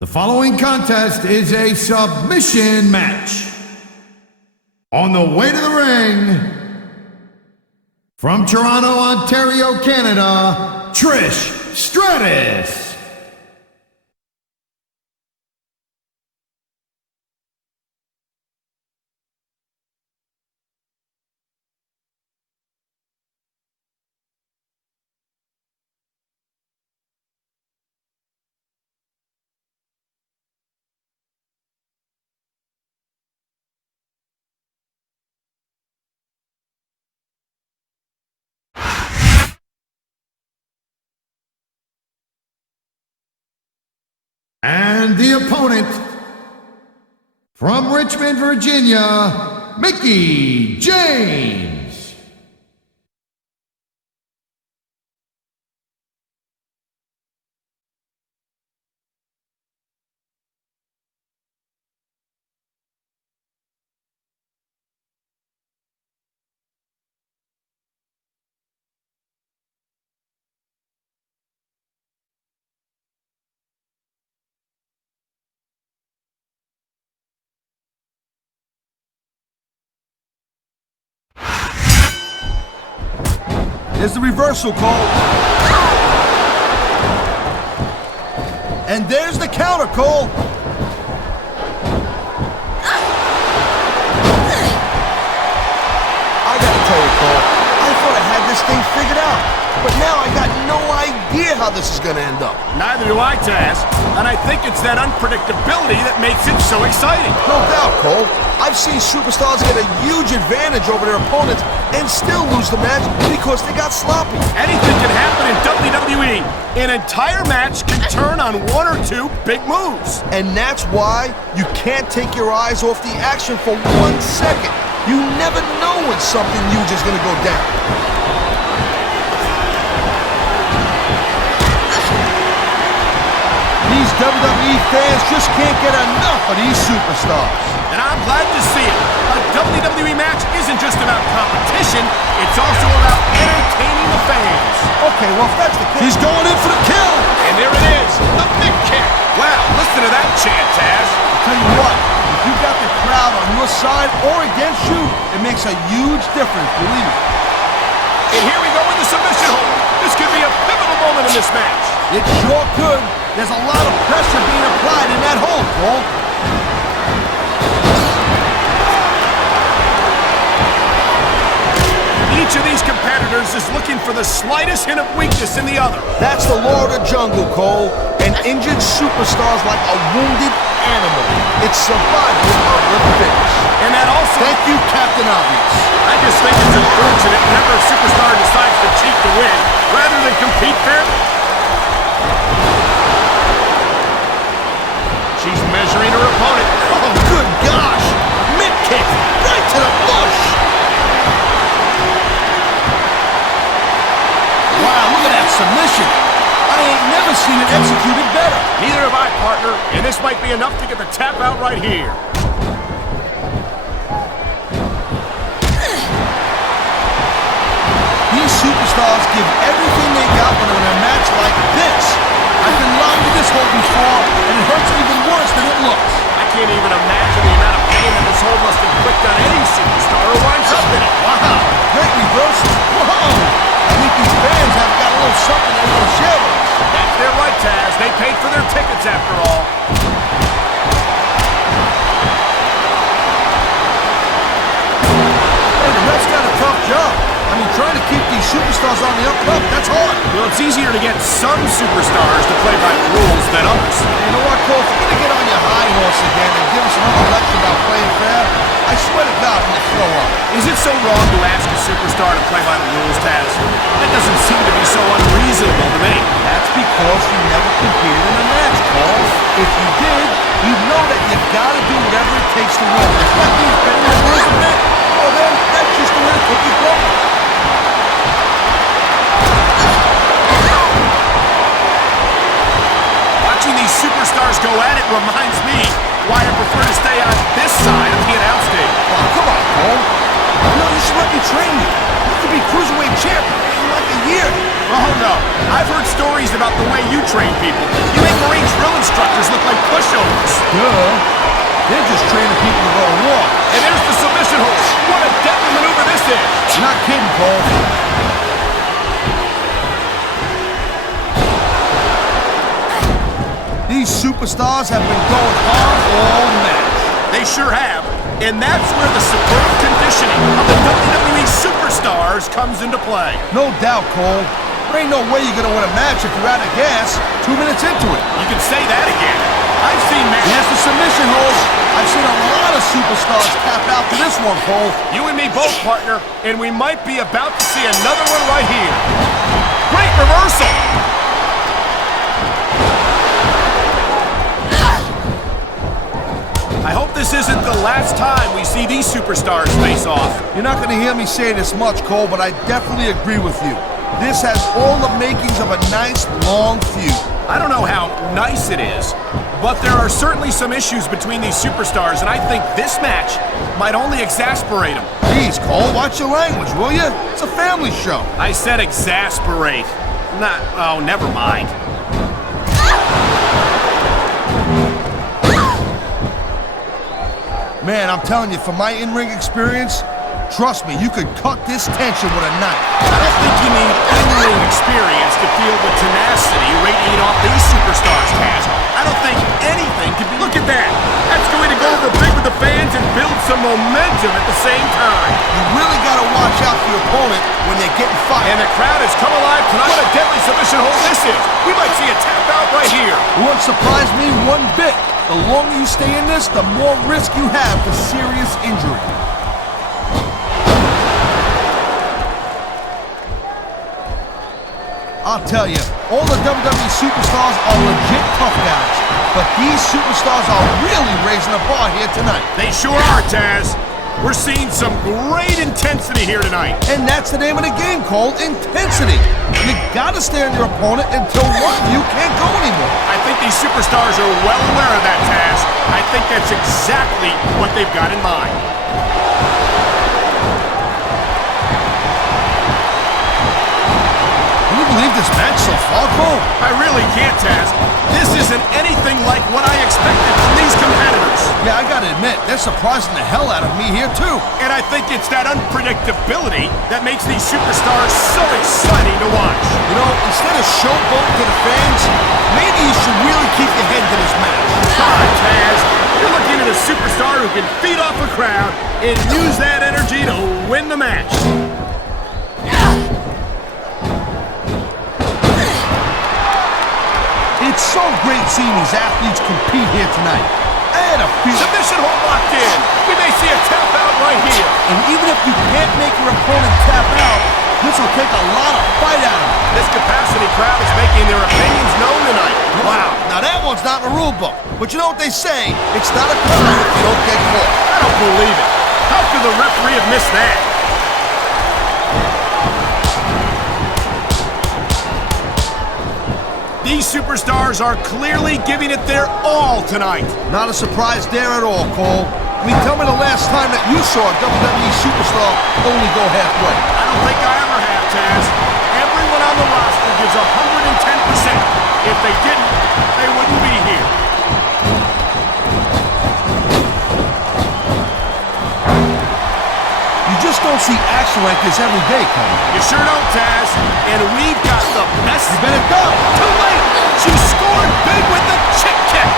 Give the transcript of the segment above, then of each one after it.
The following contest is a submission match. On the way to the ring, from Toronto, Ontario, Canada, Trish Stratus. And the opponent, from Richmond, Virginia, Mickie James. There's the reversal call. And there's the counter call. I gotta tell you, Cole, I thought I had this thing figured out. But now I got no idea how this is gonna end up. Neither do I, Taz. And I think it's that unpredictability that makes it so exciting. No doubt, Cole. I've seen superstars get a huge advantage over their opponents and still lose the match because they got sloppy. Anything can happen in WWE. An entire match can turn on one or two big moves. And that's why you can't take your eyes off the action for 1 second. You never know when something huge is gonna go down. These WWE fans just can't get enough of these superstars. And I'm glad to see it. A WWE match isn't just about competition, it's also about entertaining the fans. Okay, well, if that's the case, he's going in for the kill. And there it is, the big kick. Wow, listen to that chant, Taz. I'll tell you what, if you got the crowd on your side or against you, it makes a huge difference, believe me. And here we go with the submission hold. This could be a pivotal moment in this match. It sure could. There's a lot of pressure being applied in that hold, Cole. Each of these competitors is looking for the slightest hint of weakness in the other. That's the law of the jungle, Cole. An injured superstar's like a wounded animal. It's survival of the fittest. And that also... Thank you, Captain Obvious. I just think it's unfortunate whenever a superstar decides to cheat to win, rather than compete fairly. She's measuring her opponent. Oh, good gosh! Mid-kick, right to the bush! Wow, look at that submission! I ain't never seen it executed better. Neither have I, partner, and this might be enough to get the tap out right here. These superstars give everything they got when they're in a match like this. I've been locked in this hold before, and it hurts even worse than it looks. I can't even imagine the amount of pain that this hold must inflict on any superstar who winds up in it. Wow, great reversal. Whoa! I think these fans have got a little something they want to share with us. That's their right, Taz. They paid for their tickets after all. Hey, the ref's got a tough job. I mean, trying to keep these superstars on the up and up, that's hard. Well, it's easier to get some superstars to play by the rules than others. You know what, Cole? If you're going to get on your high horse again and give us another lecture about playing fair, I swear to God, I'm going to throw up. Is it so wrong to ask a superstar to play by the rules, Taz? That doesn't seem to be so unreasonable to me. That's because you never competed in a match, Cole. If you did, you'd know that you got to do whatever it takes to win. It's like these betting on rules of men. Well, then, that's just the way the cookie crumbles. Watching these superstars go at it reminds me why I prefer to stay on this side of the announce table. Oh, come on, Cole. No, you should let me train you. You could be cruiserweight champion in like a year. Oh, no. I've heard stories worries about the way you train people. You make Marine drill instructors look like pushovers. Duh. They're just training people to go to war. And there's the submission hold. What a deadly maneuver this is. You're not kidding, Cole. These superstars have been going hard all match. They sure have. And that's where the superb conditioning of the WWE superstars comes into play. No doubt, Cole. There ain't no way you're gonna win a match if you're out of gas 2 minutes into it. You can say that again. I've seen matches. There's the submission hold. I've seen a lot of superstars tap out to this one, Cole. You and me both, partner, and we might be about to see another one right here. Great reversal. I hope this isn't the last time we see these superstars face off. You're not gonna hear me say this much, Cole, but I definitely agree with you. This has all the makings of a nice, long feud. I don't know how nice it is, but there are certainly some issues between these superstars, and I think this match might only exasperate them. Jeez, Cole, watch your language, will you? It's a family show. I said exasperate. Oh, never mind. Man, I'm telling you, from my in-ring experience, trust me, you could cut this tension with a knife. I don't think you need in-ring experience to feel the tenacity radiating off these superstars, Taz. I don't think anything could be... Look at that! That's going to go over big with the fans and build some momentum at the same time. You really got to watch out for your opponent when they're getting fired. And the crowd has come alive tonight. What a deadly submission hold this is. We might see a tap out right here. It wouldn't surprise me one bit. The longer you stay in this, the more risk you have for serious injury. I'll tell you, all the WWE superstars are legit tough guys, but these superstars are really raising the bar here tonight. They sure are, Taz. We're seeing some great intensity here tonight. And that's the name of the game, Cole, intensity. You gotta stay on your opponent until one of you can't go anymore. I think these superstars are well aware of that, Taz. I think that's exactly what they've got in mind. Can you believe this match so far, Cole? I really can't, Taz. This isn't anything like what I expected from these competitors. Yeah, I gotta admit, they're surprising the hell out of me here, too. And I think it's that unpredictability that makes these superstars so exciting to watch. You know, instead of showboating to the fans, maybe you should really keep your head to this match. Come on, Taz. You're looking at a superstar who can feed off a crowd and use that energy to win the match. It's so great seeing these athletes compete here tonight. I had a feeling. Submission hold locked in. We may see a tap out right here. And even if you can't make your opponent tap out, this will take a lot of fight out of them. This capacity crowd is making their opinions known tonight. Wow. Now that one's not in the rule book. But you know what they say? It's not a crime if you don't get caught. I don't believe it. How could the referee have missed that? These superstars are clearly giving it their all tonight. Not a surprise there at all, Cole. I mean, tell me the last time that you saw a WWE superstar only go halfway. I don't think I ever have, Taz. Everyone on the roster gives 110%. If they didn't, they wouldn't be here. You just don't see action like this every day, Cole. You sure don't, Taz. And we've got the best. You better go. Too late. She scored big with the chick kick.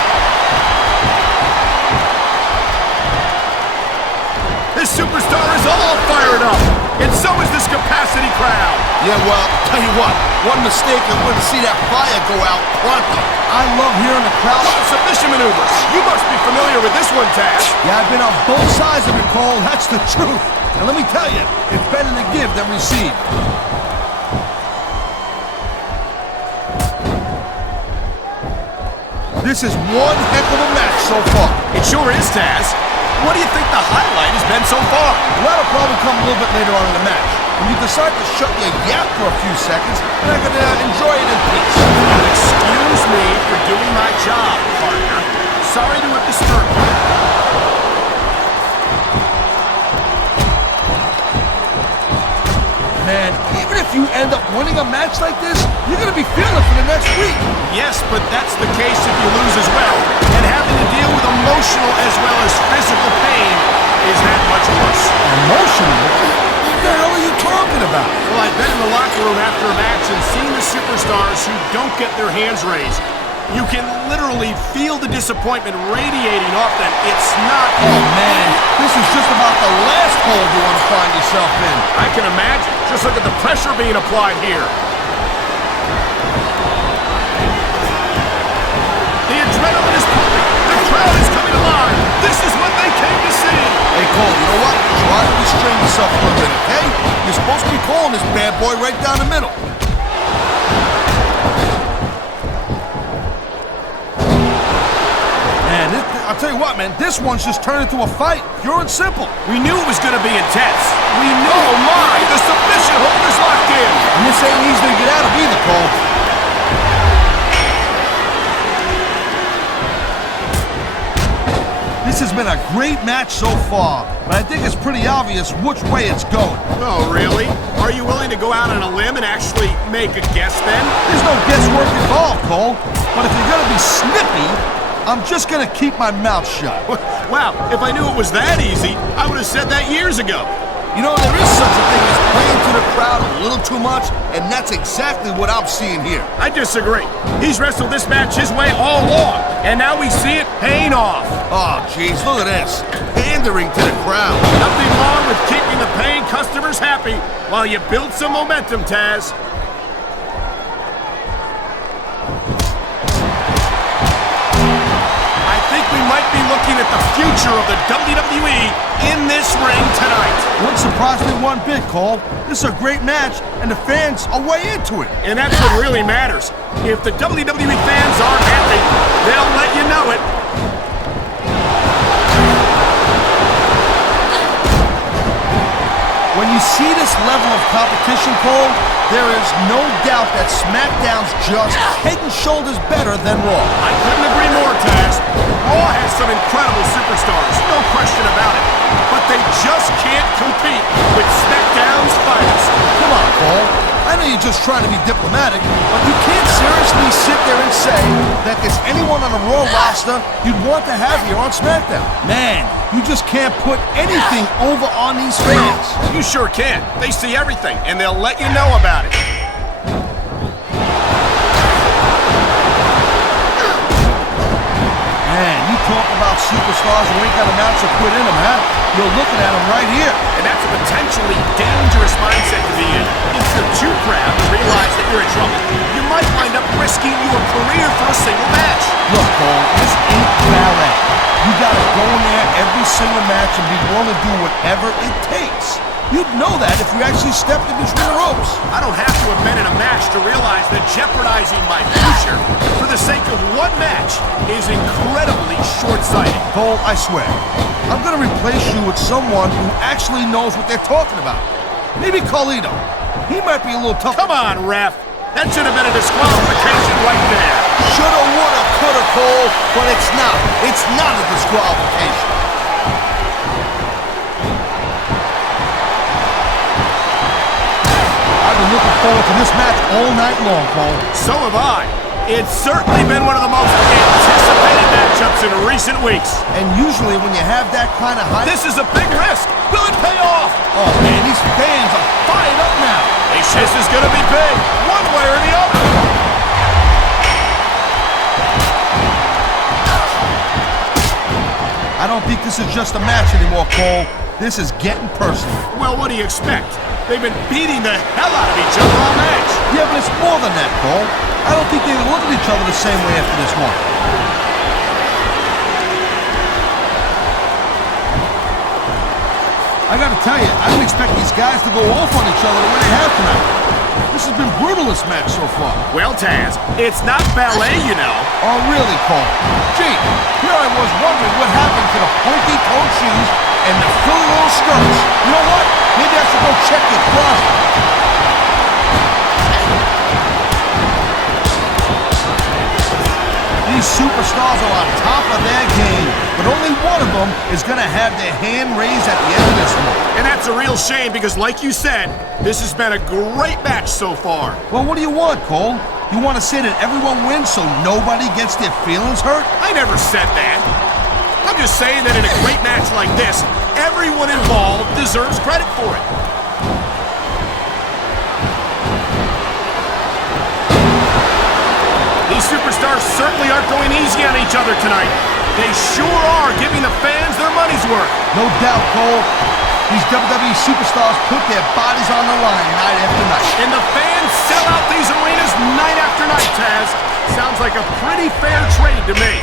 This superstar is all fired up. And so is this capacity crowd. Yeah, well, tell you what. One mistake and wouldn't see that fire go out pronto. I love hearing the crowd. Oh, submission maneuver. You must be familiar with this one, Taz. Yeah, I've been on both sides of it, Cole. That's the truth. And let me tell you, it's better to give than receive. This is one heck of a match so far. It sure is, Taz. What do you think the highlight has been so far? Well, that'll probably come a little bit later on in the match. When you decide to shut your yap for a few seconds, and I can enjoy it in peace. Excuse me for doing my job, partner. Sorry to have disturbed you. man, even if you end up winning a match like this, you're gonna be feeling it for the next week. Yes, but that's the case if you lose as well. And having to deal with emotional as well as physical pain is that much worse. Emotional? What the hell are you talking about? Well, I've been in the locker room after a match and seen the superstars who don't get their hands raised. You can literally feel the disappointment radiating off them. It's not... Oh, man, this is just about the last hole you want to find yourself in. I can imagine. Just look at the pressure being applied here. The adrenaline is pumping. The crowd is coming alive. This is what they came to see. Hey, Cole, you know what? Try to restrain yourself a little bit, okay? You're supposed to be calling this bad boy right down the middle. I'll tell you what, man, this one's just turned into a fight, pure and simple. We knew it was going to be intense. We knew, oh my, the submission hold is locked in. And this ain't easy to get out of either, Cole. This has been a great match so far, but I think it's pretty obvious which way it's going. Oh, really? Are you willing to go out on a limb and actually make a guess then? There's no guesswork involved, Cole. But if you're going to be snippy, I'm just gonna keep my mouth shut. Wow, if I knew it was that easy, I would have said that years ago. You know, there is such a thing as playing to the crowd a little too much, and that's exactly what I'm seeing here. I disagree. He's wrestled this match his way all along, and now we see it paying off. Oh, jeez, look at this. Pandering to the crowd. Nothing wrong with keeping the paying customers happy while you build some momentum, Taz. Looking at the future of the WWE in this ring tonight. Wouldn't surprise me one bit, Cole. This is a great match, and the fans are way into it. And that's what really matters. If the WWE fans aren't happy, they'll let you know it. When you see this level of competition, Cole, there is no doubt that SmackDown's just head and shoulders better than Raw. I couldn't agree more, Taz. Raw has some incredible superstars, no question about it. But they just can't compete with SmackDown's finest. Come on, Cole. I know you're just trying to be diplomatic, but you can't seriously sit there and say that there's anyone on the Raw roster you'd want to have here on SmackDown. Man, you just can't put anything over on these fans. You sure can. They see everything, and they'll let you know about it. Man, you talk about superstars who ain't got an ounce of quit in them, huh? You're looking at them right here. And that's a potentially dangerous mindset to be in. If you're too proud to realize that you're in trouble, you might wind up risking your career for a single match. Look, Cole, this ain't ballet. You gotta go in there every single match and be willing to do whatever it takes. You'd know that if you actually stepped in between the ropes. I don't have to have been in a match to realize that jeopardizing my future for the sake of one match is incredibly short-sighted. Cole, I swear, I'm gonna replace you with someone who actually knows what they're talking about. Maybe Carlito. He might be a little tough. Come on, ref. That should have been a disqualification right there. Shoulda, woulda, coulda, Cole, but it's not. It's not a disqualification. I've been looking forward to this match all night long, Cole. So have I. It's certainly been one of the most anticipated matchups in recent weeks. And usually when you have that kind of hype... This is a big risk. Will it pay off? Oh, man, these fans are fired up now. This is going to be big, one way or the other. I don't think this is just a match anymore, Cole. This is getting personal. Well, what do you expect? They've been beating the hell out of each other all match. Yeah, but it's more than that, Cole. I don't think they look at each other the same way after this one. I gotta tell you, I didn't expect these guys to go off on each other the way they have tonight. This has been brutal, this match so far. Well, Taz, it's not ballet, you know. Oh, really, Cole? Gee, here I was wondering what happened to the pointy-toed shoes and the frilly little skirts. You know what? Maybe I should go check your closet. These superstars are on top of their game, but only one of them is going to have their hand raised at the end of this one. And that's a real shame because, like you said, this has been a great match so far. Well, what do you want, Cole? You want to say that everyone wins so nobody gets their feelings hurt? I never said that. I'm just saying that in a great match like this, everyone involved deserves credit for it. These superstars certainly aren't going easy on each other tonight. They sure are giving the fans their money's worth. No doubt, Cole. These WWE superstars put their bodies on the line night after night. And the fans sell out these arenas night after night, Taz. Sounds like a pretty fair trade to me.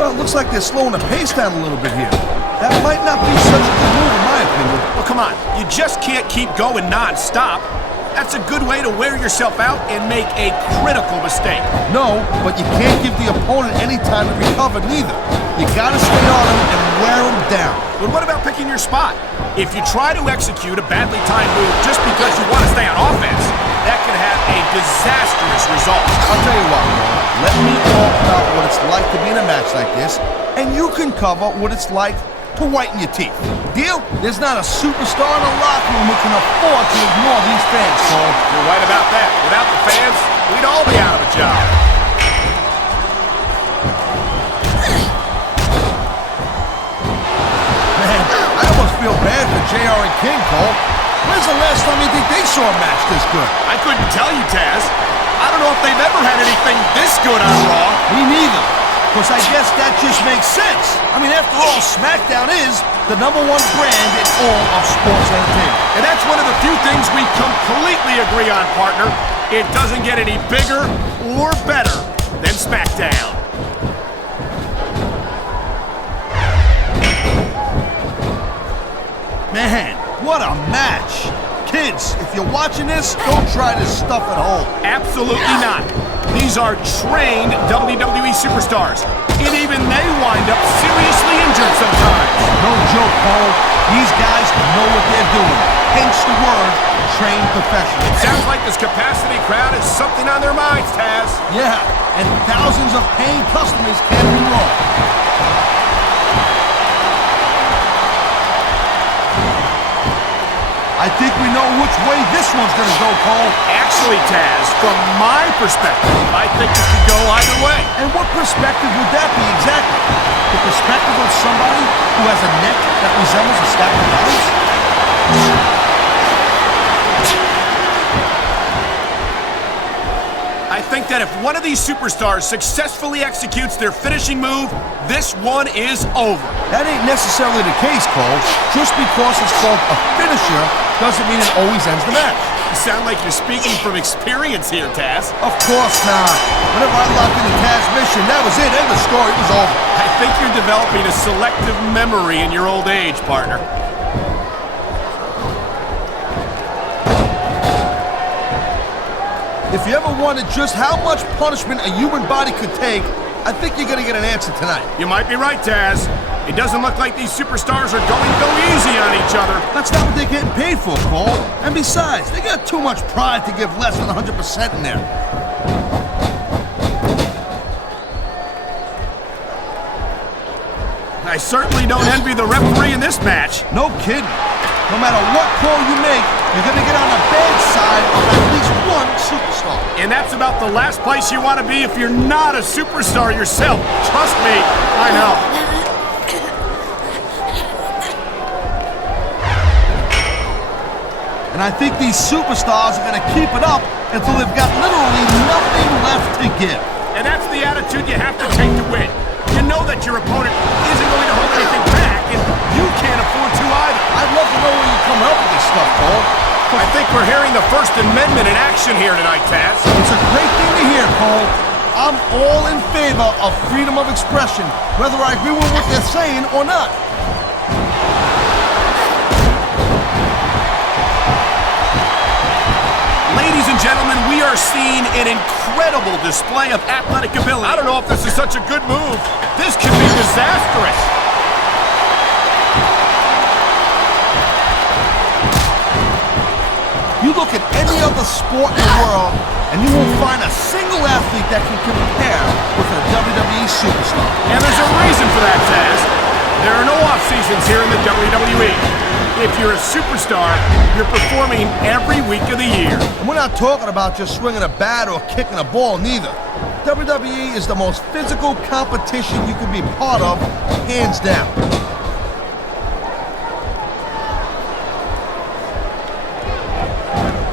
Well, it looks like they're slowing the pace down a little bit here. That might not be such a good move, in my opinion. Well, come on. You just can't keep going non-stop. That's a good way to wear yourself out and make a critical mistake. No, but you can't give the opponent any time to recover, neither. You gotta stay on him and wear him down. But what about picking your spot? If you try to execute a badly timed move just because you want to stay on offense, that can have a disastrous result. I'll tell you what, Cole. Let me talk about what it's like to be in a match like this, and you can cover what it's like to whiten your teeth. Deal? There's not a superstar in the locker room who can afford to ignore these fans, Cole. You're right about that. Without the fans, we'd all be out of a job. Man, I almost feel bad for JR and King, Cole. When's the last time you think they saw a match this good? I couldn't tell you, Taz. I don't know if they've ever had anything this good on Raw. Me neither. Because I guess that just makes sense. I mean, after all, Smackdown is the #1 brand in all of sports entertainment. And that's one of the few things we completely agree on, partner. It doesn't get any bigger or better than Smackdown. Man, what a match. Kids, if you're watching this, don't try this stuff at home. Absolutely not. These are trained WWE superstars, and even they wind up seriously injured sometimes. No joke, Cole. These guys know what they're doing. Hence the word, trained professionals. Sounds like this capacity crowd has something on their minds, Taz. Yeah, and thousands of paying customers can't be wrong. I think we know which way this one's gonna go, Cole. Actually, Taz, from my perspective, I think it could go either way. And what perspective would that be exactly? The perspective of somebody who has a neck that resembles a stack of diamonds? I think that if one of these superstars successfully executes their finishing move, this one is over. That ain't necessarily the case, Cole. Just because it's called a finisher doesn't mean it always ends the match. You sound like you're speaking from experience here, Taz. Of course not. Whenever I locked in the Taz mission, that was it. End of story. It was over. I think you're developing a selective memory in your old age, partner. If you ever wondered just how much punishment a human body could take, I think you're gonna get an answer tonight. You might be right, Taz. It doesn't look like these superstars are going to go easy on each other. That's not what they're getting paid for, Cole. And besides, they got too much pride to give less than 100% in there. I certainly don't envy the referee in this match. No kidding. No matter what call you make, you're gonna get on the bad side of at least one superstar. And that's about the last place you want to be if you're not a superstar yourself. Trust me, I know. And I think these superstars are gonna keep it up until they've got literally nothing left to give. And that's the attitude you have to take to win. You know that your opponent isn't going to hold anything back, and you can't afford to either. I'd love to know where you come up with this stuff, Cole. I think we're hearing the First Amendment in action here tonight, Taz. It's a great thing to hear, Cole. I'm all in favor of freedom of expression, whether I agree with what they're saying or not. Ladies and gentlemen, we are seeing an incredible display of athletic ability. I don't know if this is such a good move. This could be disastrous. You look at any other other sport in the world, and you won't find a single athlete that can compare with a WWE superstar. And there's a reason for that, Taz. There are no off-seasons here in the WWE. If you're a superstar, you're performing every week of the year. And we're not talking about just swinging a bat or kicking a ball, neither. WWE is the most physical competition you can be part of, hands down.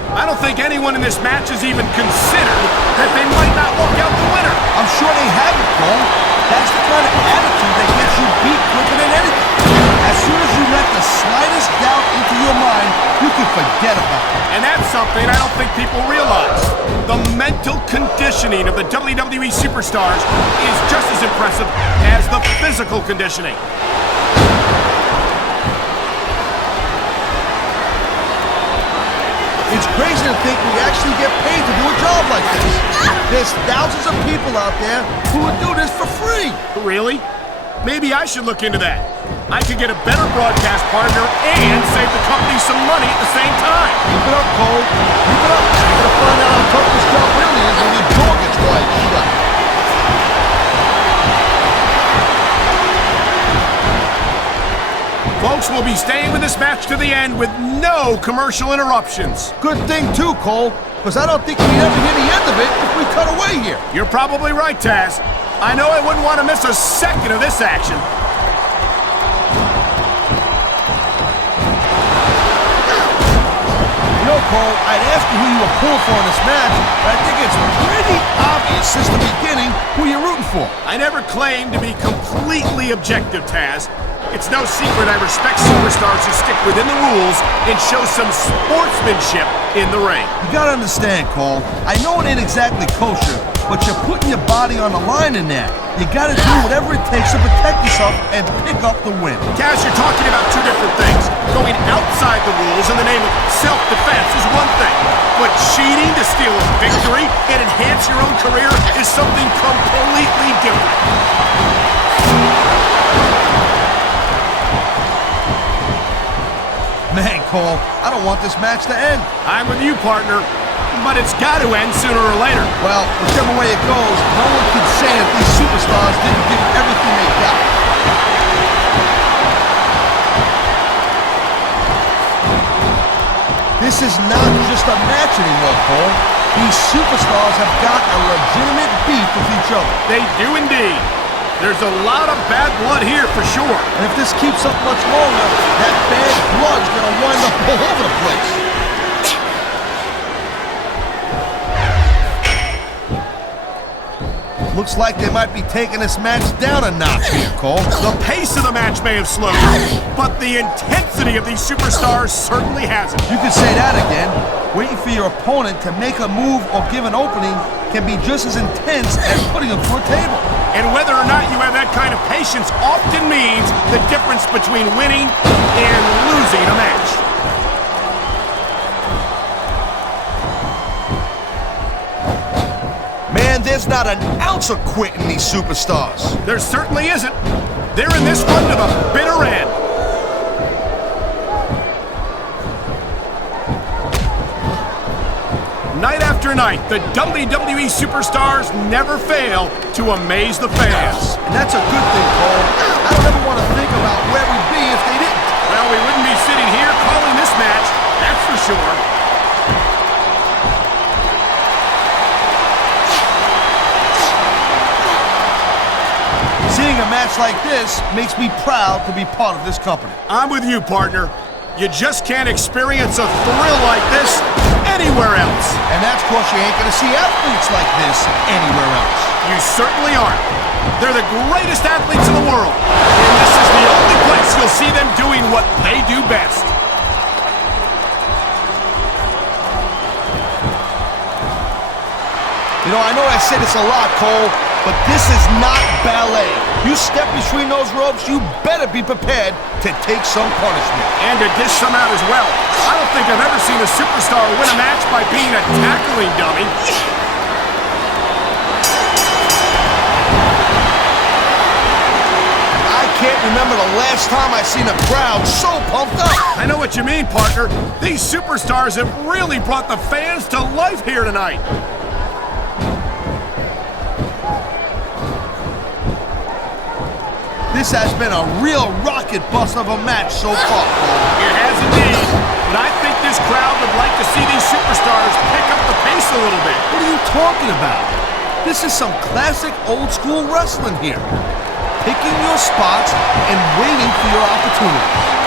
I don't think anyone in this match has even considered that they might not walk out the winner. I'm sure they haven't, Cole. That's the kind of attitude that gets you beat quicker than anything. As soon as you let the slightest doubt into your mind, you can forget about it. And that's something I don't think people realize. The mental conditioning of the WWE superstars is just as impressive as the physical conditioning. It's crazy to think we actually get paid to do a job like this. There's thousands of people out there who would do this for free. Really? Maybe I should look into that. I could get a better broadcast partner and save the company some money at the same time. Keep it up, Cole. Keep it up. You're going to find out how tough this job really is when your door gets wide shut. Folks will be staying with this match to the end with no commercial interruptions. Good thing, too, Cole, because I don't think we'd ever hear the end of it if we cut away here. You're probably right, Taz. I know I wouldn't want to miss a second of this action. You know, Cole, I'd ask you who you were pulling for in this match, but I think it's pretty obvious since the beginning who you're rooting for. I never claimed to be completely objective, Taz. It's no secret I respect superstars who stick within the rules and show some sportsmanship in the ring. You gotta understand, Cole, I know it ain't exactly kosher, but you're putting your body on the line in that. You gotta do whatever it takes to protect yourself and pick up the win. Taz, you're talking about two different things. Going outside the rules in the name of self-defense is one thing, but cheating to steal a victory and enhance your own career is something completely different. Man, Cole, I don't want this match to end. I'm with you, partner, but it's got to end sooner or later. Well, whichever way it goes, no one can say that these superstars didn't give everything they got. This is not just a match anymore, Cole. These superstars have got a legitimate beef with each other. They do indeed. There's a lot of bad blood here for sure. And if this keeps up much longer, that bad blood's gonna wind up all over the place. Looks like they might be taking this match down a notch here, Cole. The pace of the match may have slowed, but the intensity of these superstars certainly hasn't. You can say that again. Waiting for your opponent to make a move or give an opening can be just as intense as putting them through a table. And whether or not you have that kind of patience often means the difference between winning and losing a match. Man, there's not an ounce of quit in these superstars. There certainly isn't. They're in this one to the bitter end. Night after night, the WWE superstars never fail to amaze the fans. And that's a good thing, Cole. I don't ever want to think about where we'd be if they didn't. Well, we wouldn't be sitting here calling this match, that's for sure. Seeing a match like this makes me proud to be part of this company. I'm with you, partner. You just can't experience a thrill like this anywhere else. And that's because you ain't gonna see athletes like this anywhere else. You certainly aren't. They're the greatest athletes in the world. And this is the only place you'll see them doing what they do best. You know, I know I say this a lot, Cole, but this is not ballet. You step between those ropes, you better be prepared to take some punishment. And to dish some out as well. I don't think I've ever seen a superstar win a match by being a tackling dummy. I can't remember the last time I seen a crowd so pumped up. I know what you mean, partner. These superstars have really brought the fans to life here tonight. This has been a real rocket bust of a match so far. It has indeed. But I think this crowd would like to see these superstars pick up the pace a little bit. What are you talking about? This is some classic old school wrestling here. Picking your spots and waiting for your opportunities.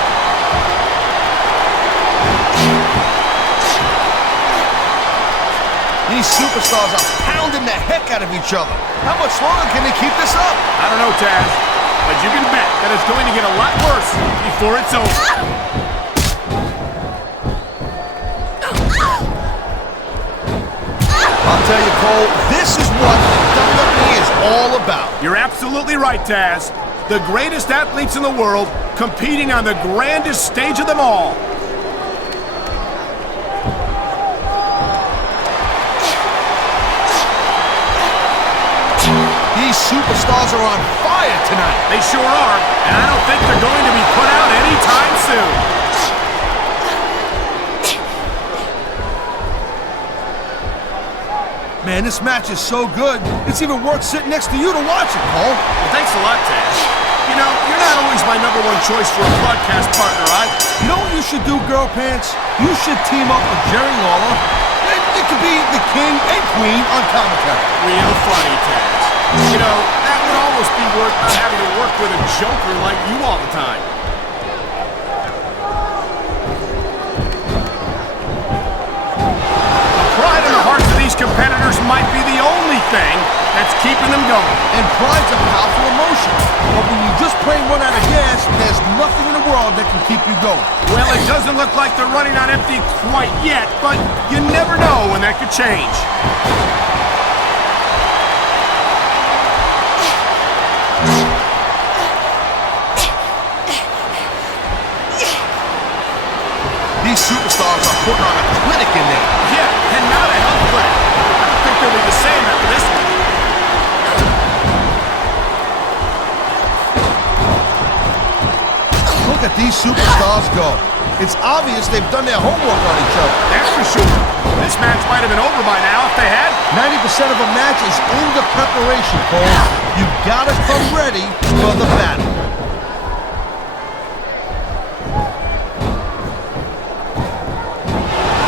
These superstars are pounding the heck out of each other. How much longer can they keep this up? I don't know, Taz, but you can bet that it's going to get a lot worse before it's over. I'll tell you, Cole, this is what WWE is all about. You're absolutely right, Taz. The greatest athletes in the world competing on the grandest stage of them all. These superstars are on fire tonight. They sure are, and I don't think they're going to be put out anytime soon. Man, this match is so good, it's even worth sitting next to you to watch it, Cole. Well, thanks a lot, Taz. You know, you're not always my #1 choice for a broadcast partner, You know what you should do, Girl Pants? You should team up with Jerry Lawler. It could be the king and queen on commentary. Real funny, Taz. You know, that would almost be worth not having to work with a joker like you all the time. The pride in the hearts of these competitors might be the only thing that's keeping them going. And pride's a powerful emotion. But when you just plain run out of gas, there's nothing in the world that can keep you going. Well, it doesn't look like they're running on empty quite yet, but you never know when that could change. These superstars are putting on a clinic in there. Yeah, and not a health clinic. I don't think they'll be the same after this one. Look at these superstars go. It's obvious they've done their homework on each other. That's for sure. This match might have been over by now if they had. 90% of a match is in the preparation, Cole. You gotta come ready for the battle.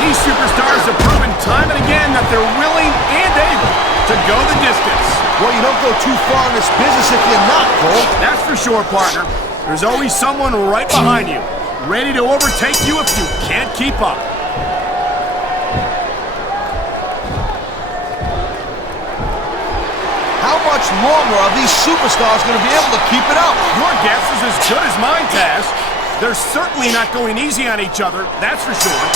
These superstars have proven time and again that they're willing and able to go the distance. Well, you don't go too far in this business if you're not, Cole. That's for sure, partner. There's always someone right behind you, ready to overtake you if you can't keep up. How much longer are these superstars going to be able to keep it up? Your guess is as good as mine, Taz. They're certainly not going easy on each other, that's for sure.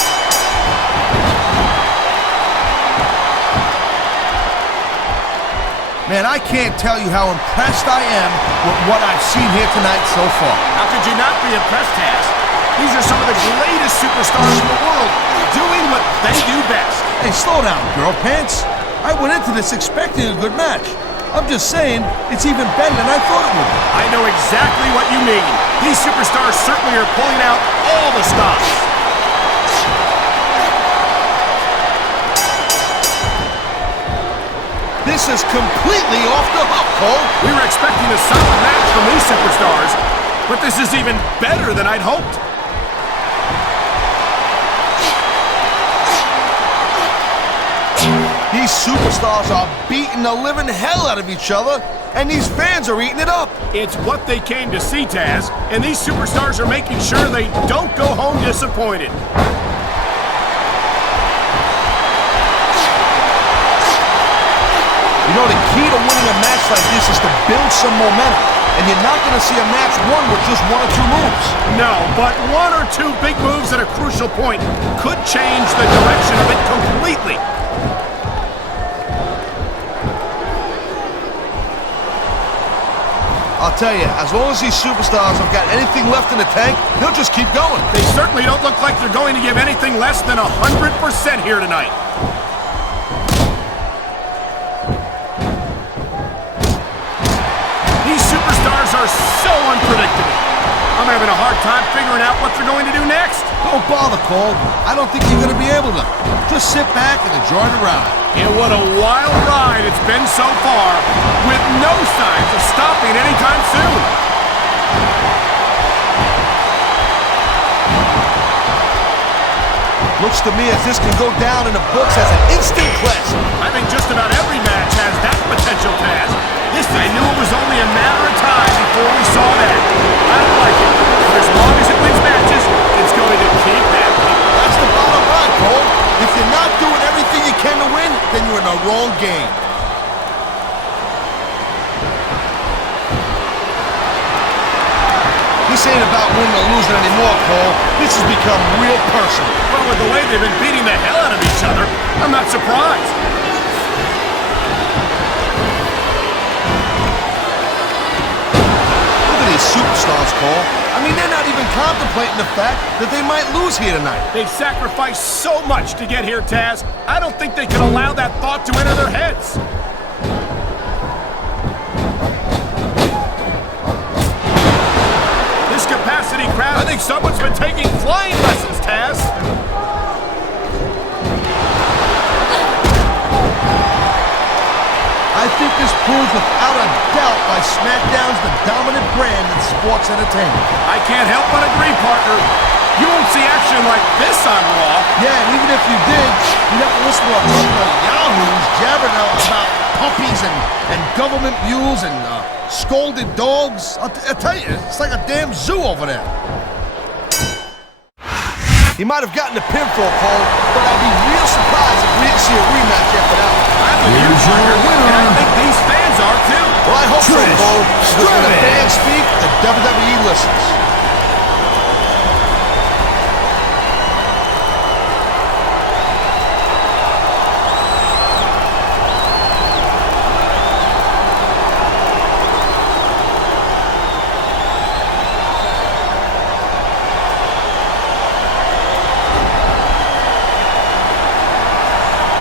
Man, I can't tell you how impressed I am with what I've seen here tonight so far. How could you not be impressed, Taz? These are some of the greatest superstars in the world, doing what they do best. Hey, slow down, Girl Pants. I went into this expecting a good match. I'm just saying, it's even better than I thought it would be. I know exactly what you mean. These superstars certainly are pulling out all the stops. This is completely off the hook, Cole. We were expecting a solid match from these superstars, but this is even better than I'd hoped. These superstars are beating the living hell out of each other, and these fans are eating it up. It's what they came to see, Taz, and these superstars are making sure they don't go home disappointed. You know, the key to winning a match like this is to build some momentum, and you're not going to see a match won with just 1 or 2 moves. No, but 1 or 2 big moves at a crucial point could change the direction of it completely. I'll tell you, as long as these superstars have got anything left in the tank, they'll just keep going. They certainly don't look like they're going to give anything less than 100% here tonight. These superstars are so unpredictable. I'm having a hard time figuring out what they're going to do next. Don't bother, Cole. I don't think you're going to be able to. Just sit back and enjoy the ride. And what a wild ride it's been so far, with no signs of stopping anytime soon. Looks to me as this can go down in the books as an instant classic. I think just about every match has that potential, Taz. I knew it was only a matter of time before we saw that. I don't like it. But as long as it wins matches, it's going to keep happening. That's the bottom line, Cole. If you're not doing everything you can to win, then you're in the wrong game. This ain't about winning or losing anymore, Cole. This has become real personal. Well, with the way they've been beating the hell out of each other, I'm not surprised. Look at these superstars, Cole. I mean, they're not even contemplating the fact that they might lose here tonight. They've sacrificed so much to get here, Taz. I don't think they can allow that thought to enter their heads. This capacity crowd, I think someone's been taking flying lessons, Taz. I think this proves without a doubt why SmackDown's the dominant brand in sports entertainment. I can't help but agree, partner. You won't see action like this on Raw. Yeah, and even if you did, you'd have to listen to a couple of yahoos jabbering about puppies and government mules and scolded dogs. I'll tell you, it's like a damn zoo over there. He might have gotten the pinfall, Cole, but I'd be real surprised if we didn't see a rematch after that one. I'm with you, Here's your partner, winner. and I think these fans are too. Well, I hope so, Trish Cole, because when the Stratus. fans speak, the WWE listens.